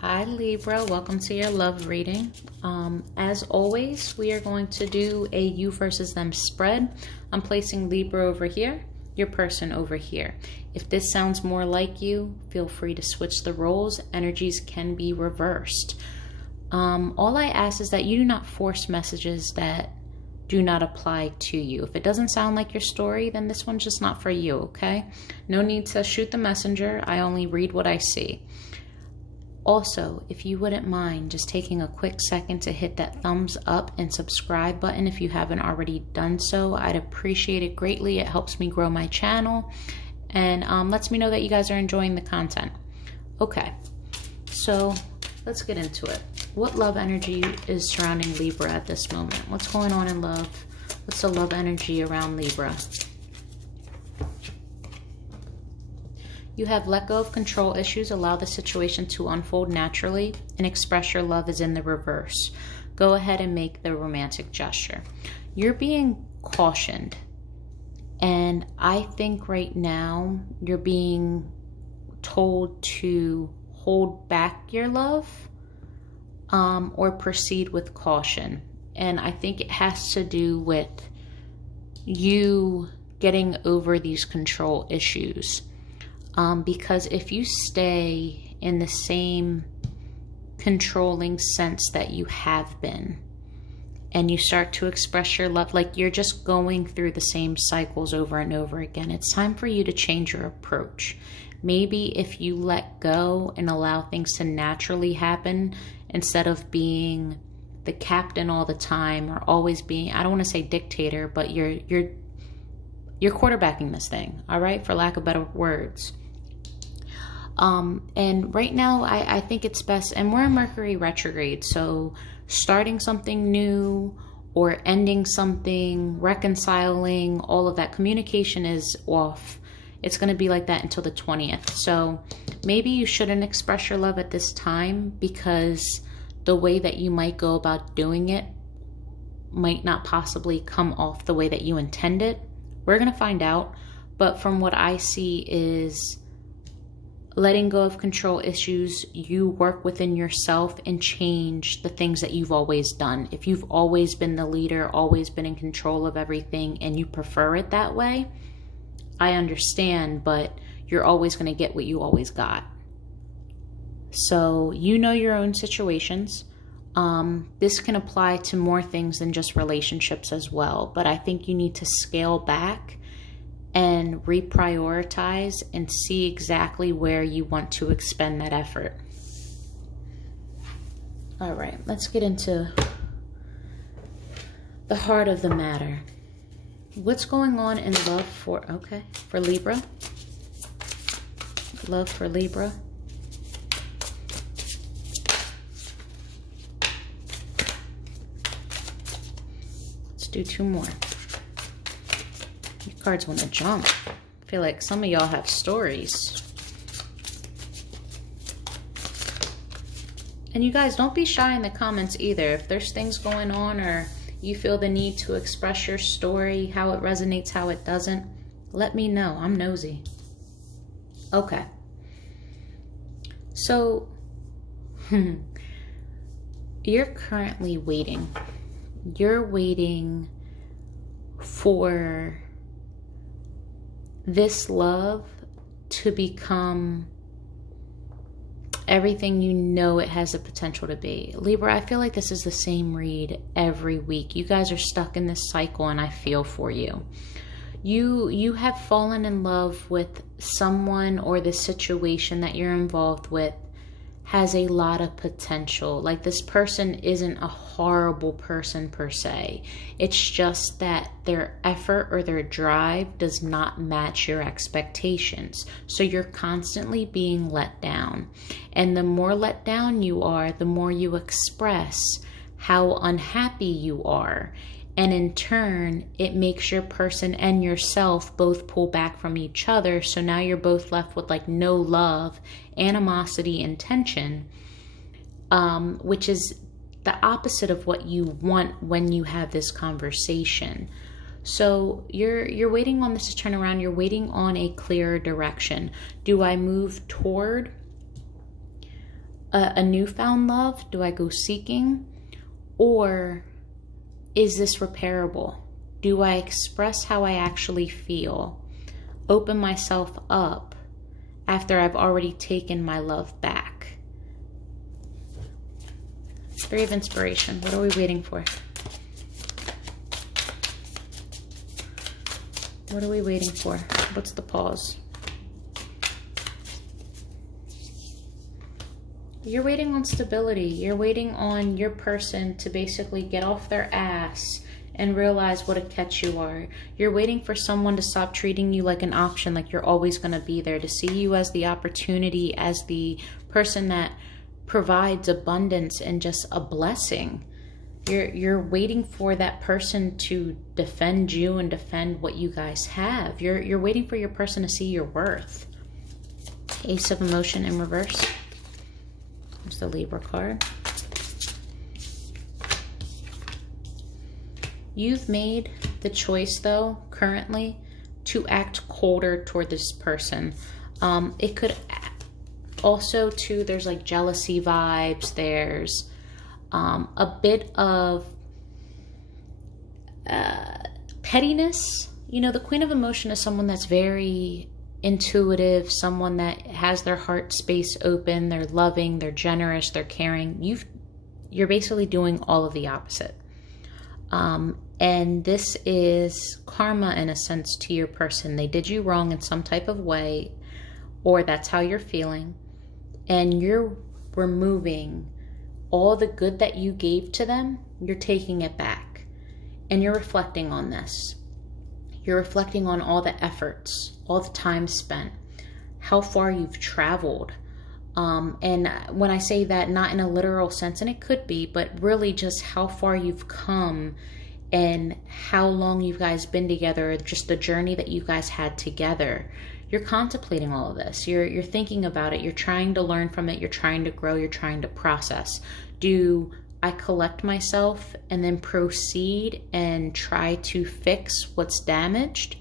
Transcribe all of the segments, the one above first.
Hi Libra, welcome to your love reading. As always, we are going to do a you versus them spread. I'm placing Libra over here, your person over here. If this sounds more like you, feel free to switch the roles. Energies can be reversed. All I ask is that you do not force messages that do not apply to you. If it doesn't sound like your story, then this one's just not for you, okay? No need to shoot the messenger. I only read what I see. Also, if you wouldn't mind just taking a quick second to hit that thumbs up and subscribe button if you haven't already done so, I'd appreciate it greatly. It helps me grow my channel and lets me know that you guys are enjoying the content. Okay, so let's get into it. What love energy is surrounding Libra at this moment? What's going on in love? What's the love energy around Libra? You have let go of control issues, allow the situation to unfold naturally, and express your love is in the reverse. Go ahead and make the romantic gesture. You're being cautioned, and I think right now you're being told to hold back your love or proceed with caution. And I think it has to do with you getting over these control issues. Because if you stay in the same controlling sense that you have been, and you start to express your love, like you're just going through the same cycles over and over again, it's time for you to change your approach. Maybe if you let go and allow things to naturally happen, instead of being the captain all the time or always being, I don't want to say dictator, but you're quarterbacking this thing, all right, for lack of better words. And right now, I think it's best, and we're in Mercury retrograde, so starting something new or ending something, reconciling, all of that communication is off. It's going to be like that until the 20th. So maybe you shouldn't express your love at this time, because the way that you might go about doing it might not possibly come off the way that you intend it. We're going to find out. But from what I see is letting go of control issues, you work within yourself and change the things that you've always done. If you've always been the leader, always been in control of everything, and you prefer it that way, I understand, but you're always going to get what you always got. So you know your own situations. This can apply to more things than just relationships as well, but I think you need to scale back and reprioritize and see exactly where you want to expend that effort. All right, let's get into the heart of the matter. What's going on in love for Libra? Love for Libra. Let's do two more. These cards want to jump. I feel like some of y'all have stories. And you guys, don't be shy in the comments either. If there's things going on or you feel the need to express your story, how it resonates, how it doesn't, let me know. I'm nosy. Okay. So, you're currently waiting. You're waiting for this love to become everything you know it has the potential to be. Libra, I feel like this is the same read every week. You guys are stuck in this cycle, and I feel for you. You have fallen in love with someone, or the situation that you're involved with has a lot of potential. Like, this person isn't a horrible person per se. It's just that their effort or their drive does not match your expectations. So you're constantly being let down. And the more let down you are, the more you express how unhappy you are. And in turn, it makes your person and yourself both pull back from each other. So now you're both left with like no love, animosity, and tension, which is the opposite of what you want when you have this conversation. So you're waiting on this to turn around. You're waiting on a clearer direction. Do I move toward a newfound love? Do I go seeking? Or is this repairable? Do I express how I actually feel? Open myself up after I've already taken my love back? Three of Inspiration. What are we waiting for? What are we waiting for? What's the pause? You're waiting on stability. You're waiting on your person to basically get off their ass and realize what a catch you are. You're waiting for someone to stop treating you like an option, like you're always going to be there, to see you as the opportunity, as the person that provides abundance and just a blessing. You're waiting for that person to defend you and defend what you guys have. You're waiting for your person to see your worth. Ace of Emotion in reverse. There's the Libra card. You've made the choice, though, currently, to act colder toward this person. It could also, too, there's like jealousy vibes. There's a bit of pettiness. You know, the Queen of Emotion is someone that's very intuitive, someone that has their heart space open, they're loving, they're generous, they're caring. You're basically doing all of the opposite. And this is karma in a sense to your person. They did you wrong in some type of way, or that's how you're feeling. And you're removing all the good that you gave to them. You're taking it back. And you're reflecting on this. You're reflecting on all the efforts, all the time spent, how far you've traveled. And when I say that, not in a literal sense, and it could be, but really just how far you've come and how long you guys been together, just the journey that you guys had together. You're contemplating all of this. You're thinking about it. You're trying to learn from it. You're trying to grow. You're trying to process. Do I collect myself and then proceed and try to fix what's damaged?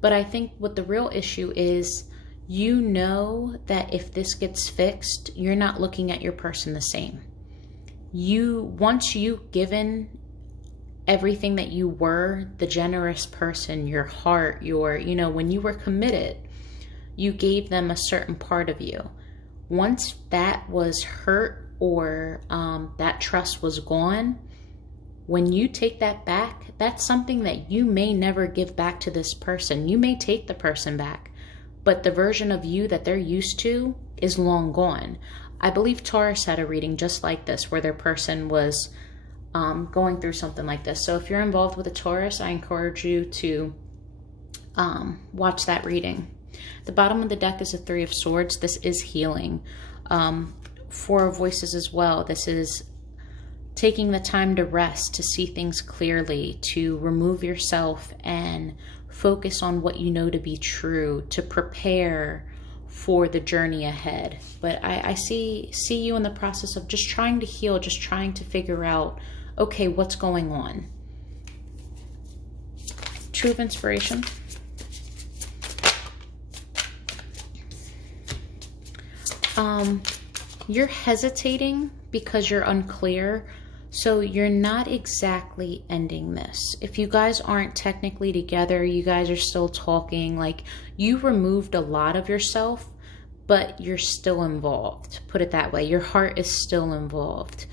But I think what the real issue is, you know that if this gets fixed, you're not looking at your person the same. Once you've given everything that you were, the generous person, your heart, when you were committed, you gave them a certain part of you. Once that was hurt or that trust was gone, when you take that back, that's something that you may never give back to this person. You may take the person back, but the version of you that they're used to is long gone. I believe Taurus had a reading just like this, where their person was going through something like this. So if you're involved with a Taurus, I encourage you to watch that reading. The bottom of the deck is a Three of Swords. This is healing. Four of Voices as well. This is taking the time to rest, to see things clearly, to remove yourself and focus on what you know to be true, to prepare for the journey ahead. But I see you in the process of just trying to heal, just trying to figure out, okay, what's going on? Two of Inspiration. You're hesitating because you're unclear. So you're not exactly ending this. If you guys aren't technically together, you guys are still talking, like you removed a lot of yourself, but you're still involved. Put it that way. Your heart is still involved.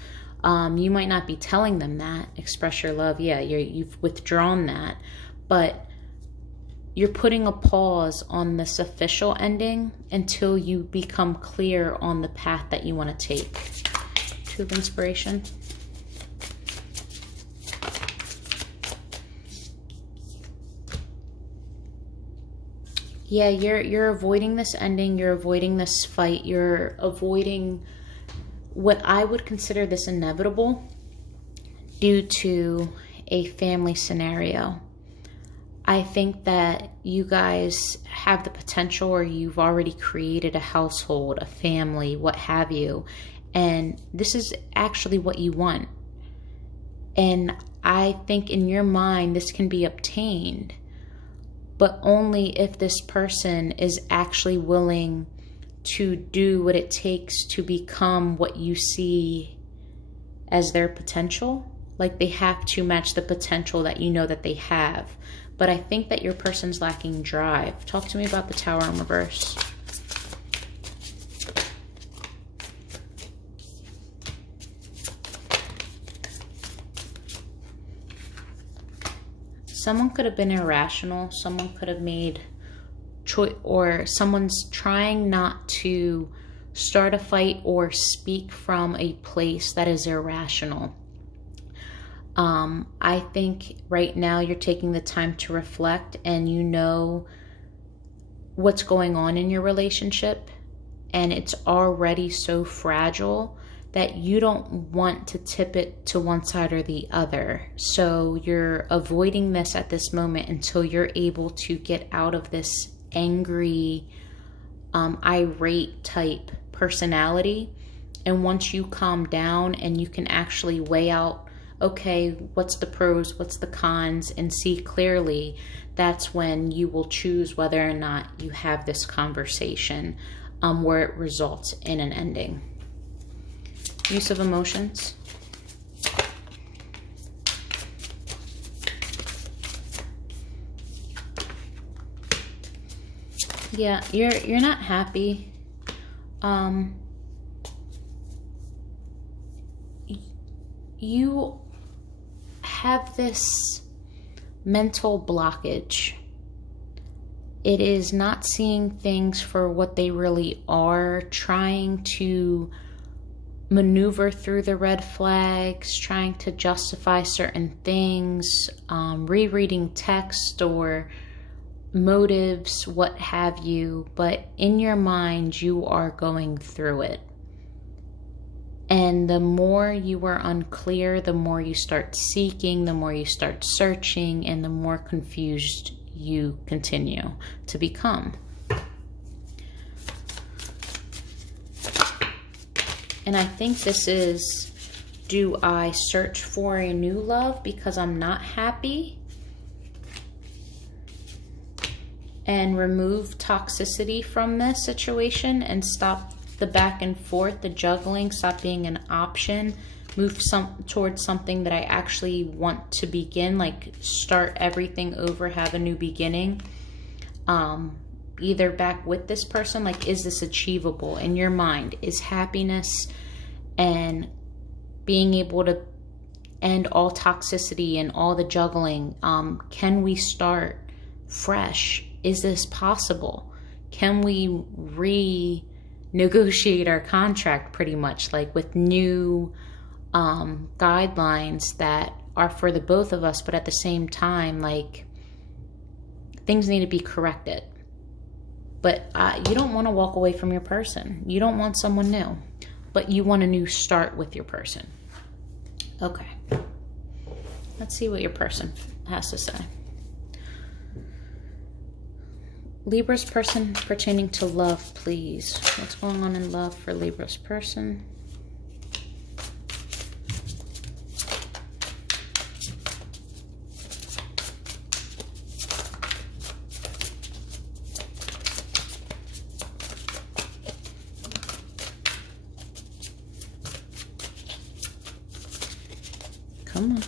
You might not be telling them that, express your love. Yeah, you've withdrawn that, but you're putting a pause on this official ending until you become clear on the path that you want to take. Two of Inspiration. Yeah, you're avoiding this ending. You're avoiding this fight. You're avoiding what I would consider this inevitable due to a family scenario. I think that you guys have the potential, or you've already created a household, a family, what have you. And this is actually what you want. And I think in your mind, this can be obtained, but only if this person is actually willing to do what it takes to become what you see as their potential. Like they have to match the potential that you know that they have. But I think that your person's lacking drive. Talk to me about the Tower in reverse. Someone could have been irrational. Someone could have made choice, or someone's trying not to start a fight or speak from a place that is irrational. I think right now you're taking the time to reflect, and you know what's going on in your relationship, and it's already so fragile that you don't want to tip it to one side or the other. So you're avoiding this at this moment until you're able to get out of this angry, irate type personality. And once you calm down and you can actually weigh out, okay, what's the pros, what's the cons, and see clearly, that's when you will choose whether or not you have this conversation where it results in an ending. Use of emotions. Yeah, you're not happy. You have this mental blockage. It is not seeing things for what they really are, trying to maneuver through the red flags, trying to justify certain things, rereading text or motives, what have you, but in your mind you are going through it. And the more you are unclear, the more you start seeking, the more you start searching, and the more confused you continue to become. And I think this is, do I search for a new love because I'm not happy? And remove toxicity from this situation and stop the back and forth, the juggling, stop being an option, move towards something that I actually want to begin, like start everything over, have a new beginning. Either back with this person, like, is this achievable in your mind? Is happiness and being able to end all toxicity and all the juggling, can we start fresh? Is this possible? Can we renegotiate our contract pretty much, like with new guidelines that are for the both of us, but at the same time, like, things need to be corrected. But you don't want to walk away from your person. You don't want someone new, but you want a new start with your person. Okay. Let's see what your person has to say. Libra's person pertaining to love, please. What's going on in love for Libra's person? Come on.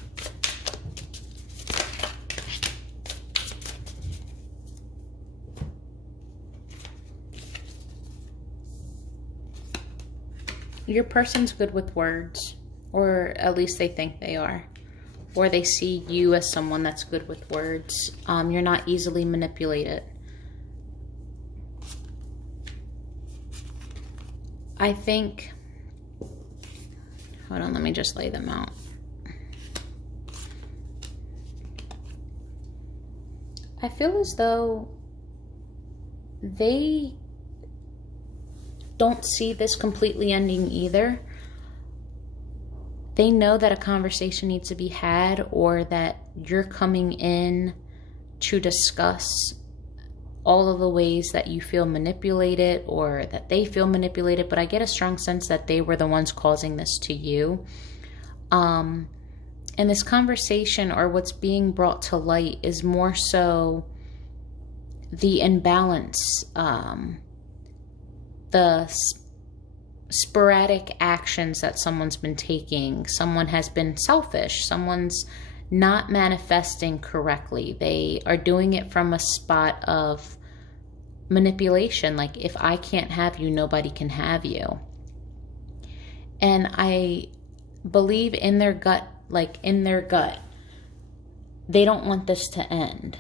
Your person's good with words, or at least they think they are, or they see you as someone that's good with words. You're not easily manipulated. I think, hold on, let me just lay them out. I feel as though they don't see this completely ending either. They know that a conversation needs to be had, or that you're coming in to discuss all of the ways that you feel manipulated or that they feel manipulated, but I get a strong sense that they were the ones causing this to you. And this conversation, or what's being brought to light, is more so the imbalance the sporadic actions that someone's been taking. Someone has been selfish. Someone's not manifesting correctly. They are doing it from a spot of manipulation. Like, if I can't have you, nobody can have you. And I believe in their gut, they don't want this to end.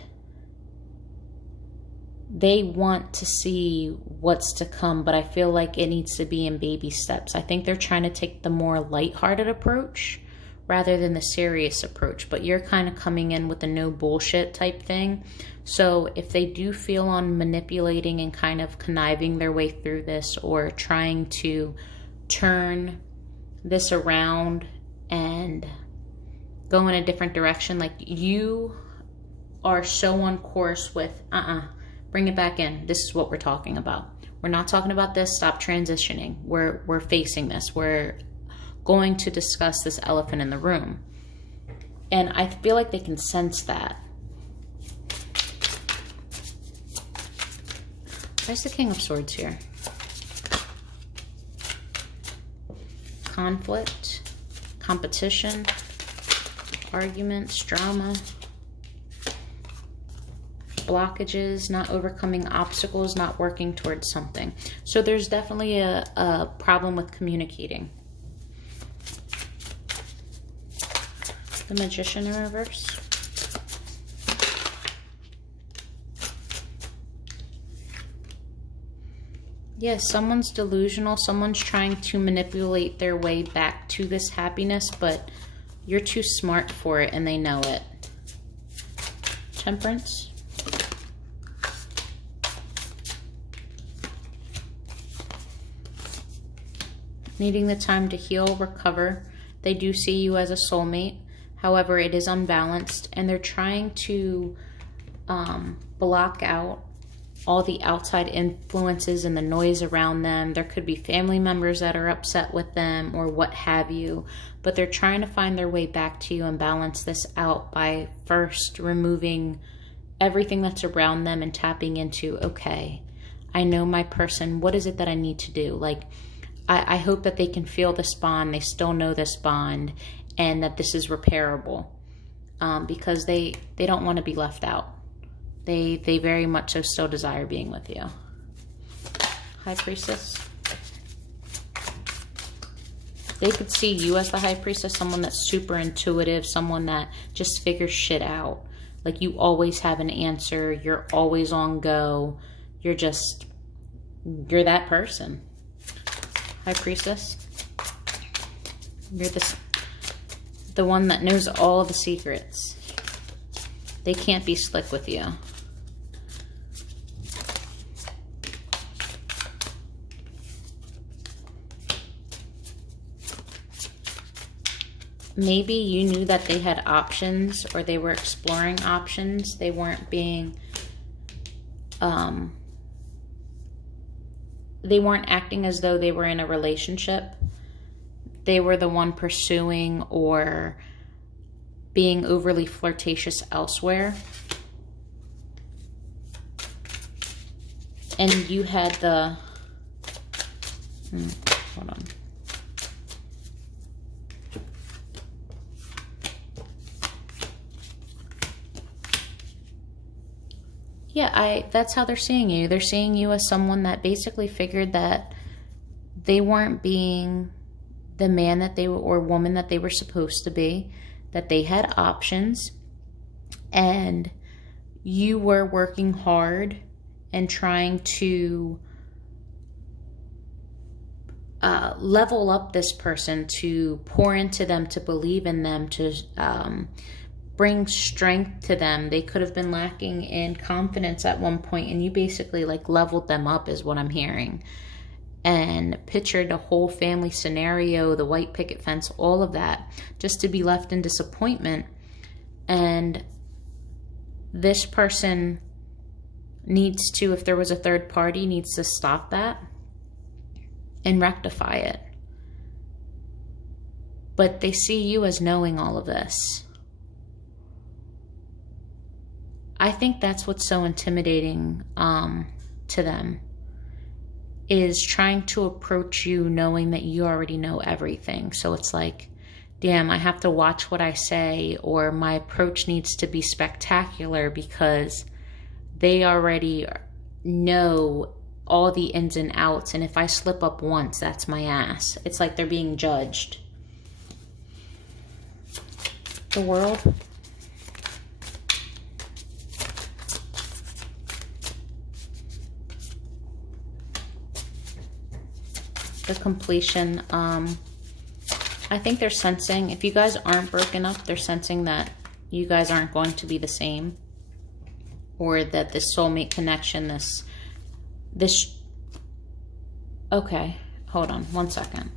They want to see what's to come, but I feel like it needs to be in baby steps. I think they're trying to take the more lighthearted approach rather than the serious approach, but you're kind of coming in with a no bullshit type thing. So if they do feel on manipulating and kind of conniving their way through this, or trying to turn this around and go in a different direction, like, you are so on course with, bring it back in. This is what we're talking about. We're not talking about this. Stop transitioning. We're facing this. We're going to discuss this elephant in the room. And I feel like they can sense that. Where's the King of Swords here? Conflict, competition, arguments, drama, blockages, not overcoming obstacles, not working towards something. So there's definitely a problem with communicating. The Magician in reverse. Yes, someone's delusional. Someone's trying to manipulate their way back to this happiness, but you're too smart for it and they know it. Temperance. Needing the time to heal, recover. They do see you as a soulmate. However, it is unbalanced, and they're trying to block out all the outside influences and the noise around them. There could be family members that are upset with them or what have you, but they're trying to find their way back to you and balance this out by first removing everything that's around them and tapping into, okay, I know my person. What is it that I need to do? Like, I hope that they can feel this bond. They still know this bond, and that this is repairable, because they don't want to be left out. They very much so still desire being with you. High Priestess. They could see you as the High Priestess, someone that's super intuitive, someone that just figures shit out. Like, you always have an answer. You're always on go. You're that person. High Priestess. You're the one that knows all the secrets. They can't be slick with you. Maybe you knew that they had options, or they were exploring options. They weren't being, they weren't acting as though they were in a relationship. They were the one pursuing or being overly flirtatious elsewhere. And you had the, hold on. Yeah, that's how they're seeing you. They're seeing you as someone that basically figured that they weren't being the man that they were, or woman that they were supposed to be, that they had options, and you were working hard and trying to level up this person, to pour into them, to believe in them, to bring strength to them. They could have been lacking in confidence at one point, and you basically like leveled them up, is what I'm hearing. And pictured a whole family scenario, the white picket fence, all of that, just to be left in disappointment. And this person needs to, if there was a third party, needs to stop that and rectify it. But they see you as knowing all of this. I think that's what's so intimidating to them, is trying to approach you knowing that you already know everything. So it's like, damn, I have to watch what I say, or my approach needs to be spectacular because they already know all the ins and outs. And if I slip up once, that's my ass. It's like they're being judged. The World. The Completion. I think they're sensing, if you guys aren't broken up, they're sensing that you guys aren't going to be the same, or that this soulmate connection, this, okay, hold on 1 second.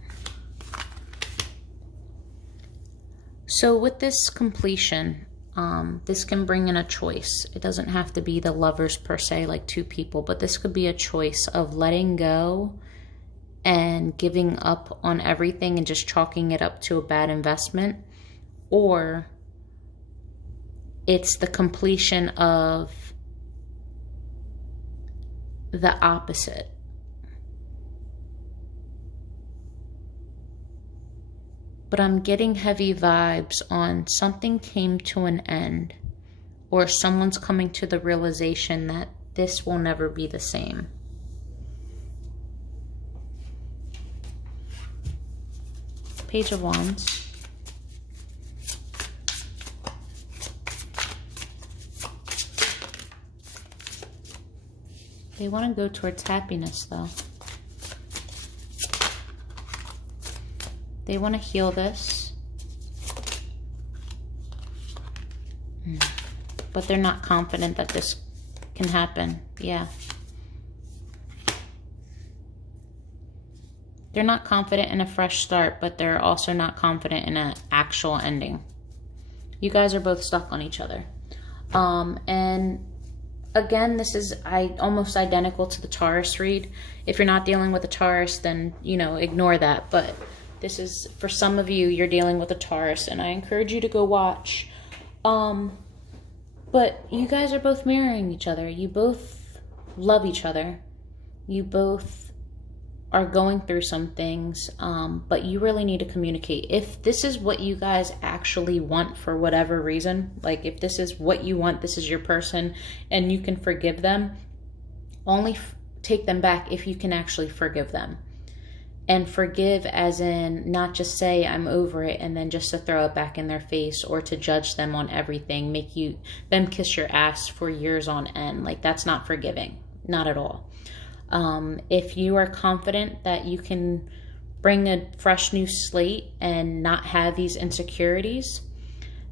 So with this completion, this can bring in a choice. It doesn't have to be the lovers per se, like two people, but this could be a choice of letting go and giving up on everything and just chalking it up to a bad investment, or it's the completion of the opposite. But I'm getting heavy vibes on something came to an end, or someone's coming to the realization that this will never be the same. Page of Wands. They want to go towards happiness, though. They want to heal this. But they're not confident that this can happen. Yeah. They're not confident in a fresh start, but they're also not confident in an actual ending. You guys are both stuck on each other. And again, this is almost identical to the Taurus read. If you're not dealing with a Taurus, then, you know, ignore that. But this is, for some of you, you're dealing with a Taurus, and I encourage you to go watch. But you guys are both mirroring each other. You both love each other. You both are going through some things, but you really need to communicate. If this is what you guys actually want for whatever reason, like if this is what you want, this is your person, and you can forgive them, only take them back if you can actually forgive them. And forgive as in not just say I'm over it and then just to throw it back in their face, or to judge them on everything, make them kiss your ass for years on end. Like, that's not forgiving, not at all. If you are confident that you can bring a fresh new slate and not have these insecurities,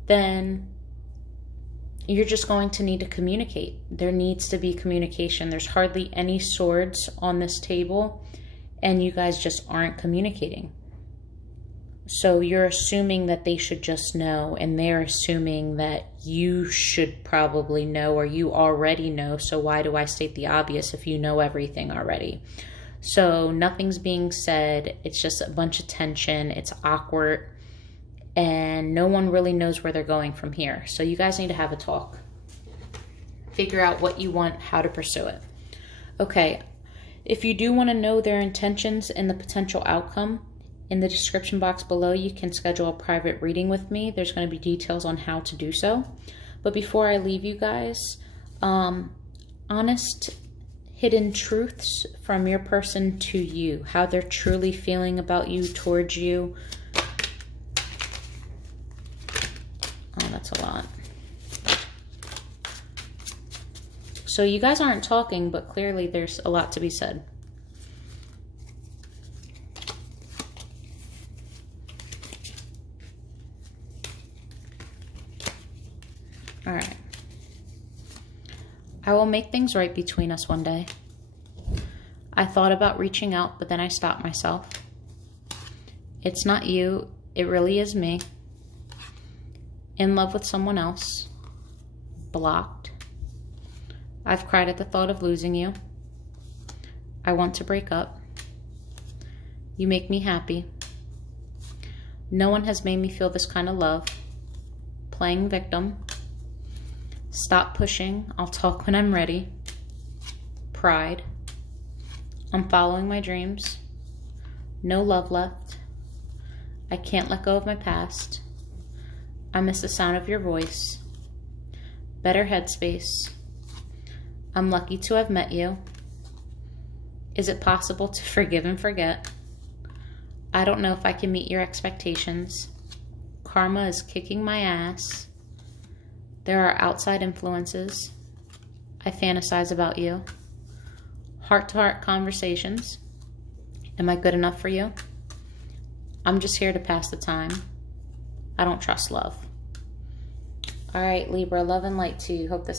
then you're just going to need to communicate. There needs to be communication. There's hardly any swords on this table, and you guys just aren't communicating. So you're assuming that they should just know, and they're assuming that you should probably know, or you already know. So why do I state the obvious if you know everything already? So nothing's being said. It's just a bunch of tension. It's awkward, and no one really knows where they're going from here. So you guys need to have a talk. Figure out what you want, how to pursue it. Okay, if you do want to know their intentions and the potential outcome, in the description box below, you can schedule a private reading with me. There's going to be details on how to do so. But before I leave you guys, honest hidden truths from your person to you, how they're truly feeling about you, towards you. Oh, that's a lot. So you guys aren't talking, but clearly there's a lot to be said. All right. I will make things right between us one day. I thought about reaching out, but then I stopped myself. It's not you. It really is me. In love with someone else. Blocked. I've cried at the thought of losing you. I want to break up. You make me happy. No one has made me feel this kind of love. Playing victim. Stop pushing. I'll talk when I'm ready. Pride. I'm following my dreams. No love left. I can't let go of my past. I miss the sound of your voice. Better headspace. I'm lucky to have met you. Is it possible to forgive and forget? I don't know if I can meet your expectations. Karma is kicking my ass. There are outside influences. I fantasize about you. Heart-to-heart conversations. Am I good enough for you? I'm just here to pass the time. I don't trust love. All right, Libra, love and light to you. Hope this